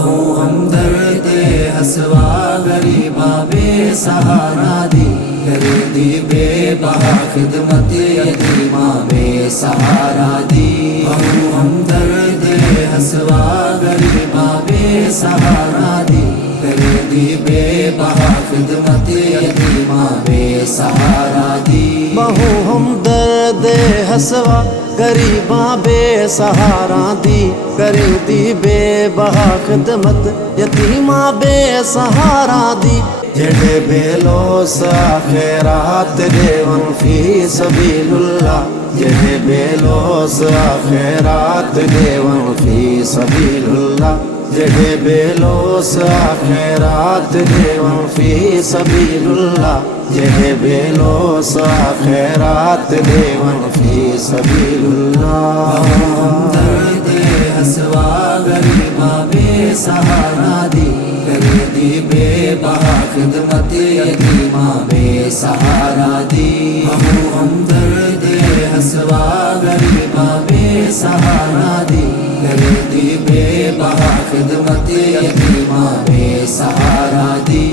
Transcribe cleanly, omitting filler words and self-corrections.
بہو ہمدرد ہسوا غریباں بے سہارا دی، کرے دی بے بہا خدمت یتیماں بے سہارا دی، بہو ہمدرد ہسوا غریباں بے سہارا دی، کرے دی بے بہا خدمت یتیماں بے سہارا دی، بہو ہمدرد ہسوا غریباں بے سہارا دی، کرے دی بے بہا خدمت یتیماں بے سہارا دی، جڑے بے لوس خیرات دیون فی سبیل اللہ، جڑے بے لوس خیرات دیون فی سبیل اللہ، جڑے بے لوس خیرات دیون فی سبیل اللہ، جڑے بے لوس خیرات دیون فی سبیل اللہ، ہمدرد ہسوا غریباں بے سہارا دی، کرے دی بے بہا خدمت یتیماں بے سہارا دی، بہو ہمدرد ہسوا غریباں بے سہارا دی، کرے دی بے بہا خدمت یتیماں بے سہارا دی،